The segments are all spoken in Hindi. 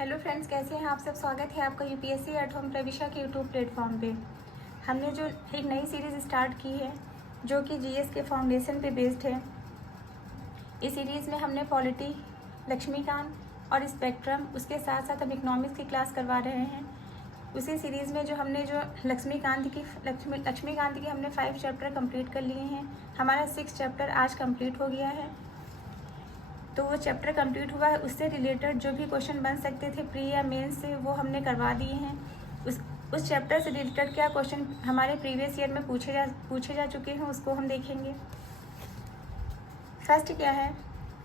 हेलो फ्रेंड्स, कैसे हैं आप सब। स्वागत है आपका यूपीएससी एट होम प्रविशा के यूट्यूब प्लेटफॉर्म पे। हमने जो एक नई सीरीज़ स्टार्ट की है जो कि जीएस के फाउंडेशन पे बेस्ड है। इस सीरीज़ में हमने पॉलिटी, लक्ष्मीकांत और स्पेक्ट्रम, उसके साथ साथ हम इकोनॉमिक्स की क्लास करवा रहे हैं। उसी सीरीज़ में जो लक्ष्मीकांत की हमने 5 चैप्टर कंप्लीट कर लिए हैं। हमारा 6 चैप्टर आज कंप्लीट हो गया है। तो वो चैप्टर कंप्लीट हुआ है, उससे रिलेटेड जो भी क्वेश्चन बन सकते थे प्री या मेंस से, वो हमने करवा दिए हैं। उस चैप्टर से रिलेटेड क्या क्वेश्चन हमारे प्रीवियस ईयर में पूछे जा चुके हैं, उसको हम देखेंगे। फर्स्ट क्या है,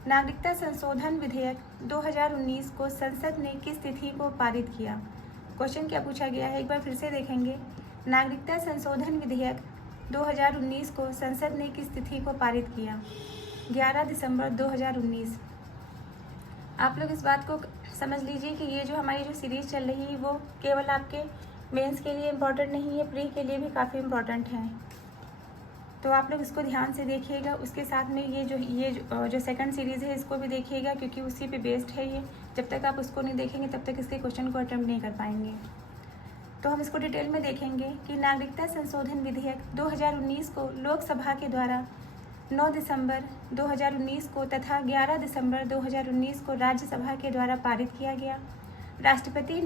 नागरिकता संशोधन विधेयक 2019 को संसद ने किस तिथि को पारित किया। क्वेश्चन क्या पूछा गया है, एक बार फिर से देखेंगे। नागरिकता संशोधन विधेयक 2019 को संसद ने किस तिथि को पारित किया। 11 दिसंबर 2019। आप लोग इस बात को समझ लीजिए कि ये जो हमारी जो सीरीज़ चल रही है वो केवल आपके मेंस के लिए इम्पॉर्टेंट नहीं है, प्री के लिए भी काफ़ी इम्पॉर्टेंट है। तो आप लोग इसको ध्यान से देखिएगा। उसके साथ में ये जो सेकंड सीरीज़ है इसको भी देखिएगा, क्योंकि उसी पे बेस्ड है ये। जब तक आप उसको नहीं देखेंगे तब तक इसके क्वेश्चन को अटेम्प्ट नहीं कर पाएंगे। तो हम इसको डिटेल में देखेंगे कि नागरिकता संशोधन विधेयक 2019 को लोकसभा के द्वारा 9 दिसंबर 2019 को तथा 11 दिसंबर 2019 को राज्यसभा के द्वारा पारित किया गया। राष्ट्रपति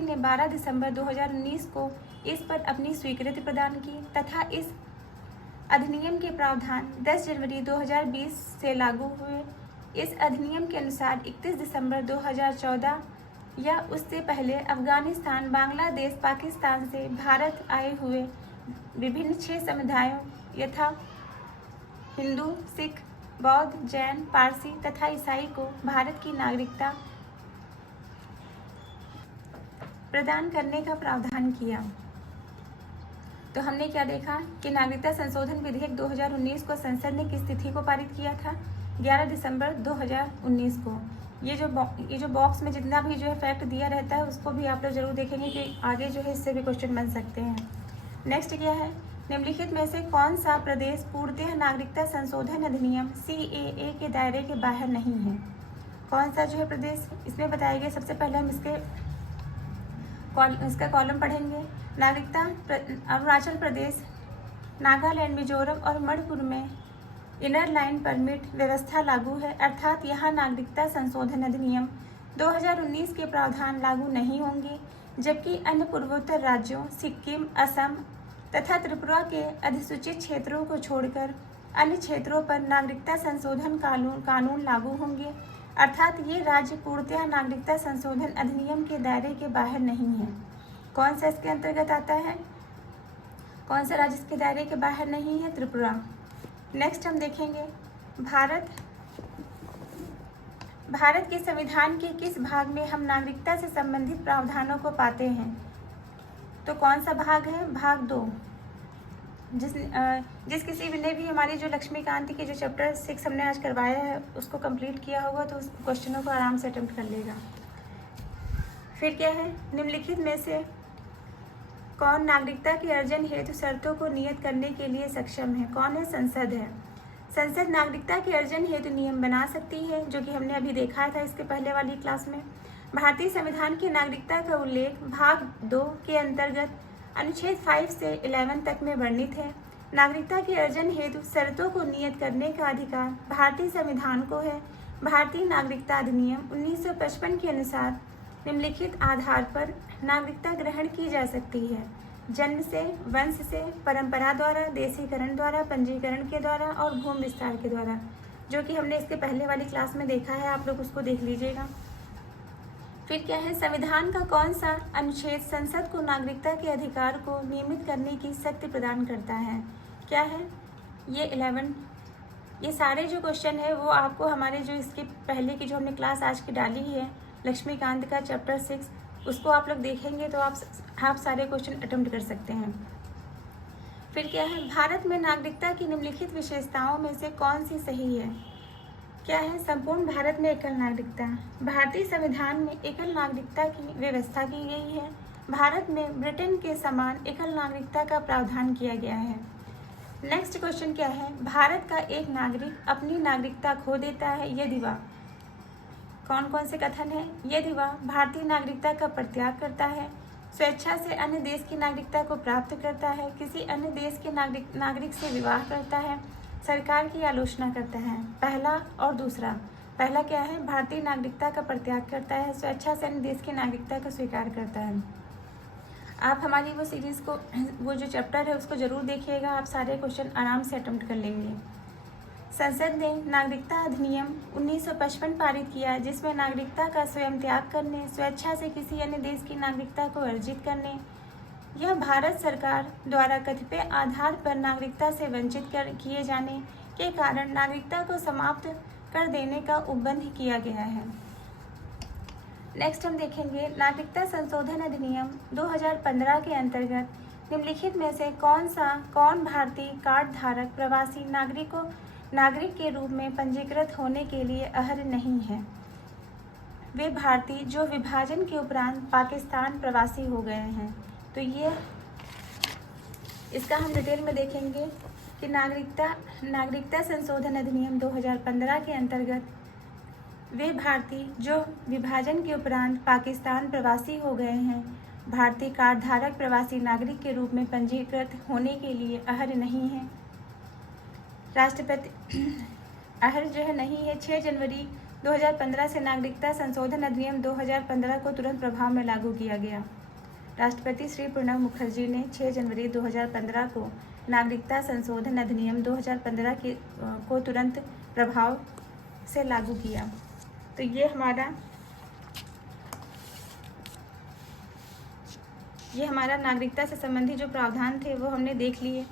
ने 12 दिसंबर 2019 को इस पर अपनी स्वीकृति प्रदान की तथा इस अधिनियम के प्रावधान 10 जनवरी 2020 से लागू हुए। इस अधिनियम के अनुसार 31 दिसंबर 2014 या उससे पहले अफगानिस्तान, बांग्लादेश, पाकिस्तान से भारत आए हुए विभिन्न 6 समुदायों यथा हिंदू, सिख, बौद्ध, जैन, पारसी तथा ईसाई को भारत की नागरिकता प्रदान करने का प्रावधान किया। तो हमने क्या देखा कि नागरिकता संशोधन विधेयक 2019 को संसद ने किस तिथि को पारित किया था, 11 दिसंबर 2019 को। ये जो बॉक्स में जितना भी जो है फैक्ट दिया रहता है उसको भी आप लोग जरूर देखेंगे कि आगे जो है इससे भी क्वेश्चन बन सकते हैं। नेक्स्ट क्या है, निम्नलिखित में से कौन सा प्रदेश पूर्णतः नागरिकता संशोधन अधिनियम CAA के दायरे के बाहर नहीं है। कौन सा जो है प्रदेश इसमें बताया गया। सबसे पहले हम इसका कॉलम पढ़ेंगे। नागरिकता अरुणाचल प्रदेश, नागालैंड, मिजोरम और मणिपुर में इनर लाइन परमिट व्यवस्था लागू है, अर्थात यहाँ नागरिकता संशोधन अधिनियम 2019 के प्रावधान लागू नहीं होंगे, जबकि अन्य पूर्वोत्तर राज्यों सिक्किम, असम तथा त्रिपुरा के अधिसूचित क्षेत्रों को छोड़कर अन्य क्षेत्रों पर नागरिकता संशोधन कानून लागू होंगे, अर्थात ये राज्य पूर्णतः नागरिकता संशोधन अधिनियम के दायरे के बाहर नहीं है। कौन सा इसके अंतर्गत आता है, कौन सा राज्य इसके दायरे के बाहर नहीं है, त्रिपुरा। नेक्स्ट हम देखेंगे भारत के संविधान के किस भाग में हम नागरिकता से संबंधित प्रावधानों को पाते हैं। तो कौन सा भाग है, भाग 2। जिस किसी ने भी हमारी जो लक्ष्मीकांत के जो चैप्टर 6 हमने आज करवाया है उसको कंप्लीट किया होगा तो उस क्वेश्चनों को आराम से अटेम्प्ट कर लेगा। फिर क्या है, निम्नलिखित में से कौन नागरिकता के अर्जन हेतु शर्तों को नियत करने के लिए सक्षम है। कौन है, संसद है। संसद नागरिकता के अर्जन हेतु नियम बना सकती है, जो कि हमने अभी देखा था इसके पहले वाली क्लास में। भारतीय संविधान की नागरिकता का उल्लेख भाग 2 के अंतर्गत अनुच्छेद 5 से 11 तक में वर्णित है। नागरिकता के अर्जन हेतु शर्तों को नियत करने का अधिकार भारतीय संविधान को है। भारतीय नागरिकता अधिनियम 1955 के अनुसार निम्नलिखित आधार पर नागरिकता ग्रहण की जा सकती है: जन्म से, वंश से, परंपरा द्वारा, देशीकरण द्वारा, पंजीकरण के द्वारा और भूमि विस्तार के द्वारा, जो कि हमने इसके पहले वाली क्लास में देखा है। आप लोग उसको देख लीजिएगा। फिर क्या है, संविधान का कौन सा अनुच्छेद संसद को नागरिकता के अधिकार को नियमित करने की शक्ति प्रदान करता है। क्या है, ये 11। ये सारे जो क्वेश्चन है वो आपको हमारे जो इसके पहले की जो हमने क्लास आज की डाली है लक्ष्मीकांत का चैप्टर 6, उसको आप लोग देखेंगे तो आप सारे क्वेश्चन अटेम्प्ट कर सकते हैं। फिर क्या है, भारत में नागरिकता की निम्नलिखित विशेषताओं में से कौन सी सही है। क्या है, संपूर्ण भारत में एकल नागरिकता। भारतीय संविधान में एकल नागरिकता की व्यवस्था की गई है। भारत में ब्रिटेन के समान एकल नागरिकता का प्रावधान किया गया है। नेक्स्ट क्वेश्चन क्या है, भारत का एक नागरिक अपनी नागरिकता खो देता है यदि वह कौन कौन से कथन हैं? यदि वह भारतीय नागरिकता का परित्याग करता है, स्वेच्छा से अन्य देश की नागरिकता को प्राप्त करता है, किसी अन्य देश के नागरिक से विवाह करता है, सरकार की आलोचना करता है। पहला और दूसरा, पहला क्या है? भारतीय नागरिकता का परित्याग करता है, स्वेच्छा से अन्य देश की नागरिकता को स्वीकार करता है। आप हमारी वो सीरीज़ को, वो जो चैप्टर है उसको ज़रूर देखिएगा, आप सारे क्वेश्चन आराम से अटेम्प्ट कर लेंगे। संसद ने नागरिकता अधिनियम 1955 पारित किया, जिसमें नागरिकता का स्वयं त्याग करने, स्वेच्छा से किसी अन्य देश की नागरिकता को अर्जित करने या भारत सरकार द्वारा कतिपय आधार पर नागरिकता से वंचित किए जाने के कारण नागरिकता को समाप्त कर देने का उपबंध किया गया है। नेक्स्ट हम देखेंगे नागरिकता संशोधन अधिनियम 2015 के अंतर्गत निम्नलिखित में से कौन भारतीय कार्ड धारक प्रवासी नागरिक के रूप में पंजीकृत होने के लिए अहर्य नहीं है? वे भारतीय जो विभाजन के उपरांत पाकिस्तान प्रवासी हो गए हैं। तो ये इसका हम डिटेल में देखेंगे कि नागरिकता संशोधन अधिनियम 2015 के अंतर्गत वे भारतीय जो विभाजन के उपरांत पाकिस्तान प्रवासी हो गए हैं, भारतीय कार्ड धारक प्रवासी नागरिक के रूप में पंजीकृत होने के लिए अहर्य नहीं है। राष्ट्रपति अहर्य जो है नहीं है। 6 जनवरी 2015 से नागरिकता संशोधन अधिनियम 2015 को तुरंत प्रभाव में लागू किया गया। राष्ट्रपति श्री प्रणब मुखर्जी ने 6 जनवरी 2015 को नागरिकता संशोधन अधिनियम 2015 को तुरंत प्रभाव से लागू किया। तो ये हमारा नागरिकता से संबंधी जो प्रावधान थे वो हमने देख लिए।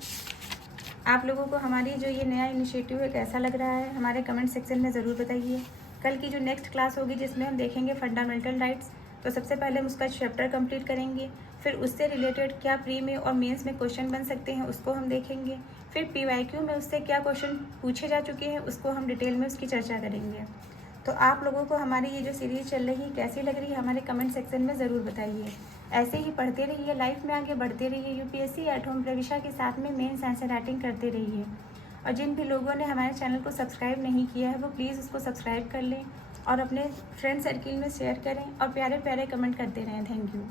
आप लोगों को हमारी जो ये नया इनिशिएटिव है कैसा लग रहा है, हमारे कमेंट सेक्शन में ज़रूर बताइए। कल की जो नेक्स्ट क्लास होगी जिसमें हम देखेंगे फंडामेंटल राइट्स, तो सबसे पहले हम उसका चैप्टर कंप्लीट करेंगे, फिर उससे रिलेटेड क्या प्री में और मेंस में क्वेश्चन बन सकते हैं उसको हम देखेंगे, फिर PYQ में उससे क्या क्वेश्चन पूछे जा चुके हैं उसको हम डिटेल में उसकी चर्चा करेंगे। तो आप लोगों को हमारी ये जो सीरीज़ चल रही है कैसी लग रही है हमारे कमेंट सेक्शन में ज़रूर बताइए। ऐसे ही पढ़ते रहिए, लाइफ में आगे बढ़ते रहिए, UPSC एट होम प्रविशा के साथ में मेंस आंसर राइटिंग करते रहिए। और जिन भी लोगों ने हमारे चैनल को सब्सक्राइब नहीं किया है वो प्लीज़ उसको सब्सक्राइब कर लें और अपने फ्रेंड सर्किल में शेयर करें और प्यारे प्यारे कमेंट करते रहें। Thank you.